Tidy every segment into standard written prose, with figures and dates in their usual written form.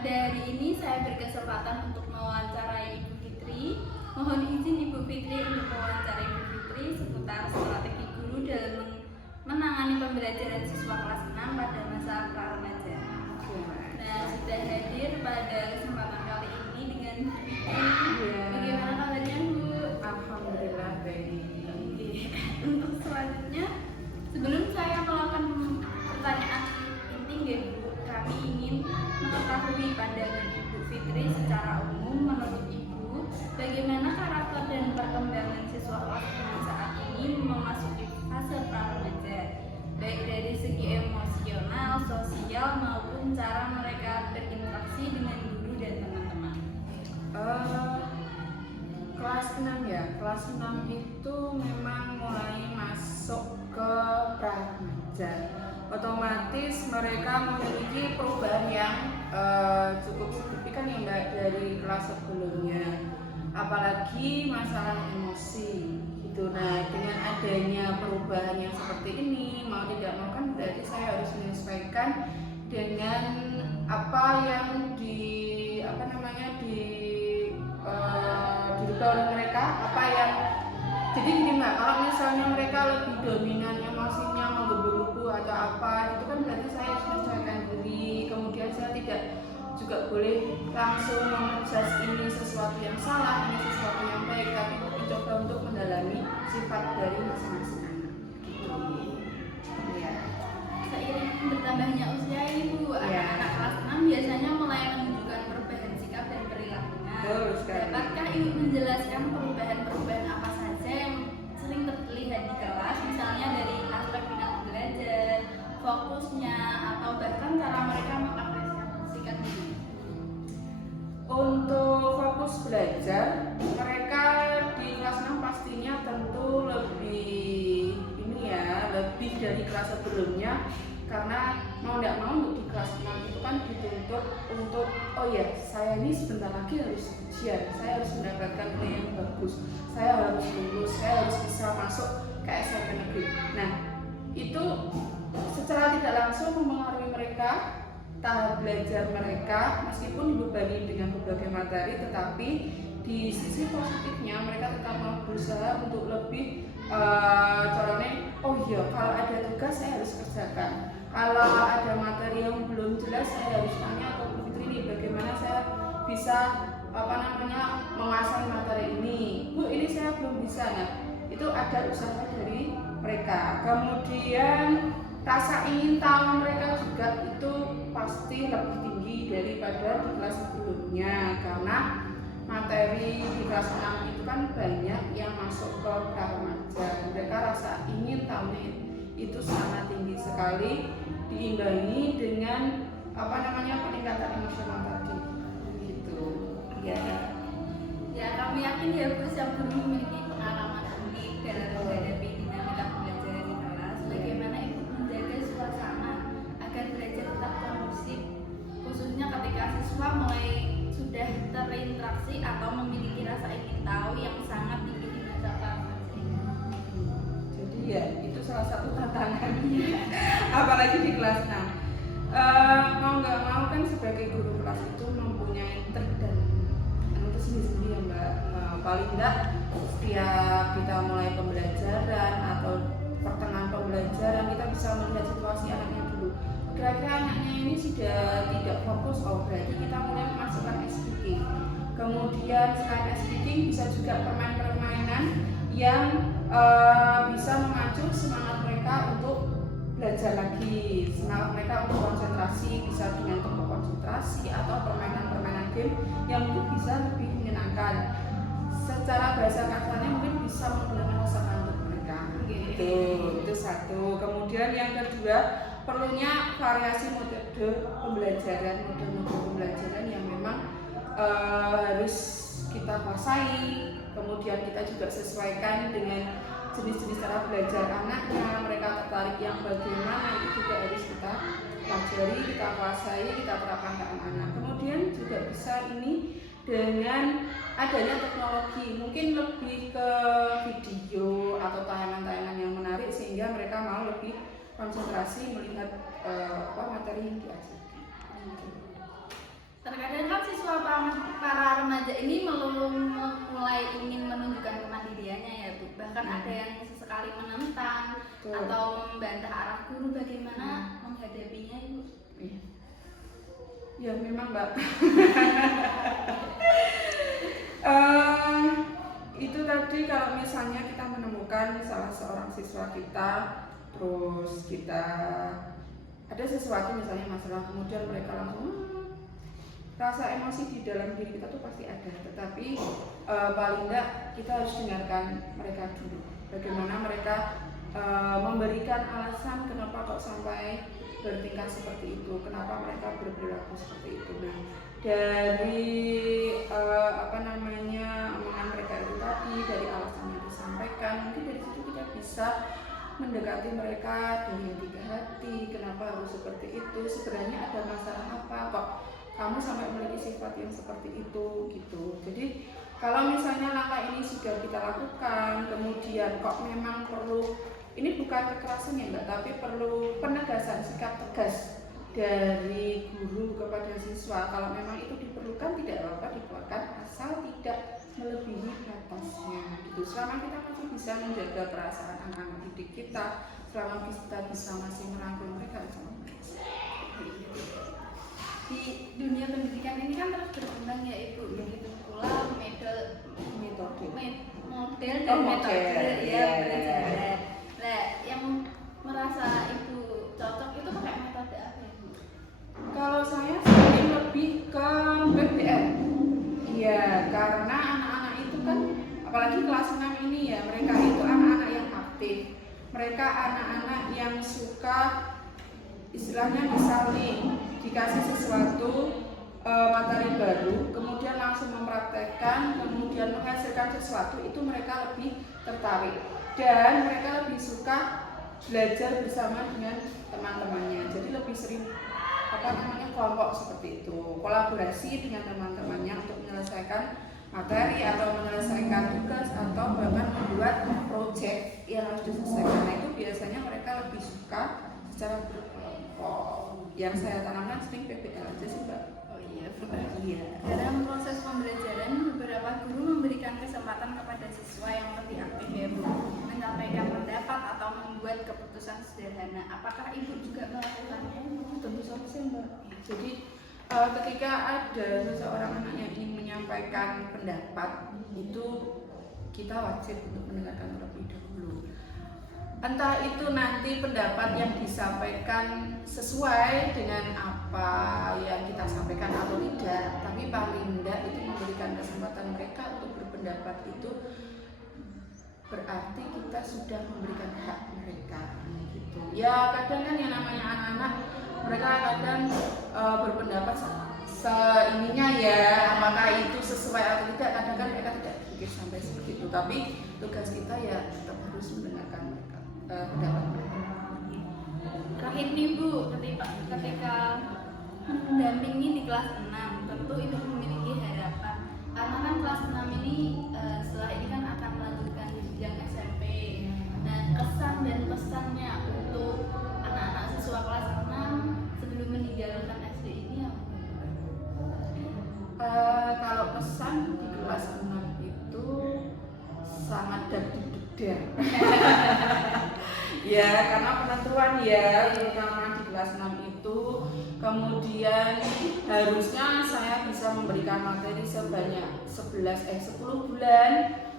Pada hari ini saya berkesempatan untuk mewawancarai Ibu Fitri. Mohon izin Ibu Fitri untuk mewawancarai Ibu Fitri seputar strategi guru dalam menangani pembelajaran siswa kelas 6 pada masa pra-remaja. Nah, sudah hadir pada kesempatan kali ini dengan Fitri. Bagaimana kabarnya, Bu? Alhamdulillah baik. Untuk selanjutnya, sebelum saya melakukan pertanyaan inti, Bu, kami ingin mengetahui pandangan Ibu Fitri secara umum. Menurut Ibu, bagaimana karakter dan perkembangan siswa kelas 6 saat ini memasuki fase pra-remaja, baik dari segi emosional, sosial maupun cara mereka berinteraksi dengan guru dan teman-teman. Kelas 6 ya, kelas 6 itu memang mulai masuk ke pra-remaja. Otomatis mereka memiliki perubahan yang cukup signifikan ya Mbak dari kelas sebelumnya, apalagi masalah emosi gitu. Nah, dengan adanya perubahan yang seperti ini, mau tidak mau kan berarti saya harus menyesuaikan dengan apa yang diberitahu oleh mereka, apa yang jadi gini Mbak, kalau misalnya mereka lebih dominan emosinya menggebu-gebu atau apa, itu kan berarti saya harus menyesuaikan diri. Kemudian saya tidak juga boleh langsung menjudge ini sesuatu yang salah, ini sesuatu yang baik, tapi mencoba untuk mendalami sifat dari masing-masing anak gitu. Ya. Seiring bertambahnya usia Ibu, anak-anak kelas 6 biasanya mulai menunjukkan perubahan sikap dan perilakunya. Dapatkah Ibu menjelaskan perubahan-perubahan apa saja yang sering terlihat di kelas, misalnya dari aspek minat belajar, fokusnya, atau bahkan cara mereka mengapresiasikan diri? Untuk fokus belajar, mereka di kelas 6 pastinya tentu lebih dari kelas sebelumnya, karena mau tidak mau untuk di kelas 6 itu kan dituntut untuk saya ini sebentar lagi harus ujian, saya harus mendapatkan nilai yang bagus, saya harus lulus, saya harus bisa masuk ke SMP negeri. Nah, itu secara tidak langsung mempengaruhi mereka, tahap belajar mereka, meskipun dibebani dengan berbagai materi, tetapi di sisi positifnya mereka tetap mau berusaha untuk lebih kalau ada tugas saya harus kerjakan, kalau ada materi yang belum jelas saya harus tanya ke Bu Fitri nih, bagaimana saya bisa menguasai materi ini, Bu, ini saya belum bisa. Nah, itu ada usaha dari mereka. Kemudian rasa ingin tahu mereka juga itu pasti lebih tinggi daripada di kelas sebelumnya, karena materi di kelas 6 itu kan banyak yang masuk ke pra-remaja. Mereka rasa ingin tahunya itu sangat tinggi sekali, diimbangi dengan peningkatan emosional tadi gitu. Kami yakin ya Bu, yang guru memiliki pengalaman unik dalam menghadapi dinamika pembelajaran di kelas. Bagaimana Ibu menjaga suasana agar belajar tetap kondusif, khususnya ketika siswa mulai sudah terinteraksi atau memiliki rasa ingin tahu yang sangat tinggi di masa pra-remaja ini? Jadi ya itu salah satu tantangan apalagi di kelas 6. Mau nggak mau kan sebagai guru kelas itu mempunyai trik dan itu sendiri-sendiri ya Mbak. Paling enggak setiap kita mulai pembelajaran atau pertengahan pembelajaran, kita bisa melihat situasi anaknya dulu. Kira-kira anaknya ini sudah tidak fokus, berarti kita mulai memasukkan speaking. Kemudian selain speaking bisa juga permainan-permainan yang bisa memacu semangat mereka untuk belajar lagi, semangat mereka untuk konsentrasi, bisa dengan toko konsentrasi atau permainan-permainan game yang mungkin bisa lebih menyenangkan. Secara bahasa kasarnya mungkin bisa menghilangkan rasa kantuk mereka. Itu satu. Kemudian yang kedua, perlunya variasi metode pembelajaran yang memang harus kita kuasai. Kemudian kita juga sesuaikan dengan jenis-jenis cara belajar anaknya, mereka tertarik yang bagaimana, itu juga harus kita pelajari, kita kuasai, kita terapkan ke anak-anak. Kemudian juga bisa ini dengan adanya teknologi, mungkin lebih ke video atau tayangan-tayangan yang menarik sehingga mereka mau lebih konsentrasi melihat materi yang diajarkan. Terkadang kan siswa para remaja ini mulai ingin menunjukkan kemandiriannya ya Bu. Bahkan ada yang sesekali menentang atau membantah arah guru. Bagaimana menghadapinya Ibu? Ya memang Mbak. Itu tadi kalau misalnya kita menemukan salah seorang siswa kita, terus kita ada sesuatu misalnya masalah, kemudian mereka langsung rasa emosi di dalam diri kita tuh pasti ada, tetapi paling enggak kita harus dengarkan mereka dulu. Bagaimana mereka memberikan alasan kenapa kok sampai bertingkah seperti itu, kenapa mereka berperilaku seperti itu. Nah, dari omongan mereka itu tadi, dari alasan yang disampaikan, mungkin dari situ kita bisa mendekati mereka dengan tiga hati. Kenapa harus seperti itu? Sebenarnya ada masalah apa kok kamu sampai memiliki sifat yang seperti itu gitu. Jadi kalau misalnya langkah ini sudah kita lakukan, kemudian kok memang perlu, ini bukan kekerasan ya Mbak, tapi perlu penegasan sikap tegas dari guru kepada siswa. Kalau memang itu diperlukan, tidak apa-apa dikeluarkan, asal tidak melebihi batasnya gitu. Selama kita masih bisa menjaga perasaan anak-anak didik kita, selama kita bisa masih merangkul mereka, di dunia pendidikan ini kan terus berkembang ya Ibu, begitu pula model dan metode ya belajar. Nah, yang merasa Ibu cocok itu pakai metode apa ya Bu? Kalau saya sering lebih ke PBL. Iya, karena anak-anak itu kan, apalagi kelas 6 ini ya, mereka itu anak-anak yang aktif. Mereka anak-anak yang suka, istilahnya misalnya dikasih sesuatu materi baru, kemudian langsung mempraktekkan, kemudian menghasilkan sesuatu, itu mereka lebih tertarik dan mereka lebih suka belajar bersama dengan teman-temannya. Jadi lebih sering kelompok seperti itu, kolaborasi dengan teman-temannya untuk menyelesaikan materi atau menyelesaikan tugas atau bahkan membuat project yang harus diselesaikan. Nah, itu biasanya mereka lebih suka secara berkelompok. Yang saya tanamkan sering PBL aja sih Mbak. Oh iya benar. Iya. Dalam proses pembelajaran beberapa guru memberikan kesempatan kepada siswa yang lebih aktif ya Bu, menyampaikan pendapat atau membuat keputusan sederhana. Apakah Ibu juga melakukannya? Tentu saja Mbak. Jadi ketika ada seseorang anak yang ingin menyampaikan pendapat, itu kita wajib untuk mendengarkan terlebih dahulu. Entah itu nanti pendapat yang disampaikan sesuai dengan apa yang kita sampaikan atau tidak, tapi paling tidak itu memberikan kesempatan mereka untuk berpendapat, itu berarti kita sudah memberikan hak mereka gitu. Ya kadang kan yang namanya anak-anak, mereka kadang berpendapat seininya ya, apakah itu sesuai atau tidak, kadang kan mereka tidak berpikir sampai seperti itu, tapi tugas kita ya tetap harus mendengarkan mereka pendapat mereka. Terakhir nih Bu, ketika mendampingi di kelas 6, tentu Ibu memiliki harapan karena kan kelas 6 ini setelah ini kan akan melanjutkan di jenjang SMP. Nah, kesan dan pesannya untuk anak-anak siswa kelas 6 sebelum meninggalkan SD ini apa? Kalau pesan di kelas 6 itu sangat deg-degan. Ya, karena penentuan ya, terutama di kelas 6 itu, kemudian harusnya saya bisa memberikan materi sebanyak 10 bulan,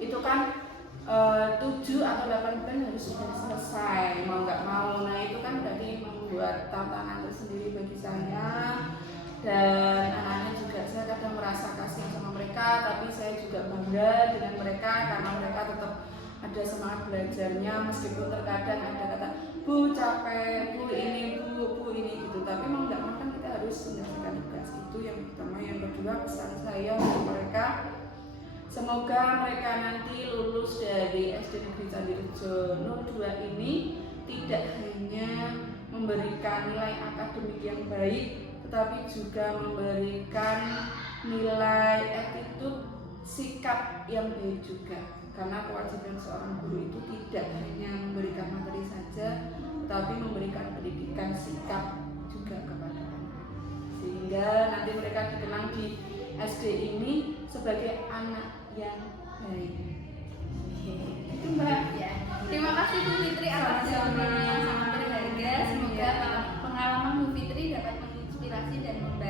itu kan 7 atau 8 bulan harus sudah selesai, mau nggak mau. Nah itu kan berarti membuat tantangan tersendiri bagi saya, dan anak-anak juga saya kadang merasa kasihan sama mereka, tapi saya juga bangga dengan mereka karena mereka tetap ada semangat belajarnya, meskipun terkadang ada kata Bu capek, Bu ini, Bu ini gitu, tapi mau nggak mau kan kita harus menyelesaikan tugas. Itu yang pertama. Yang kedua, pesan saya untuk mereka, semoga mereka nanti lulus dari SD Negeri Candirejo 02 ini tidak hanya memberikan nilai akademik yang baik, tetapi juga memberikan nilai attitude, sikap yang baik juga. Karena kewajiban seorang guru itu tidak hanya memberikan materi saja, tetapi memberikan pendidikan sikap juga kepada anak, sehingga nanti mereka dikenal di SD ini sebagai anak yang baik. Itu Mbak. Ya, terima kasih Bu Fitri atas jawabannya yang sangat berharga. Semoga pengalaman Bu Fitri dapat menginspirasi dan membantu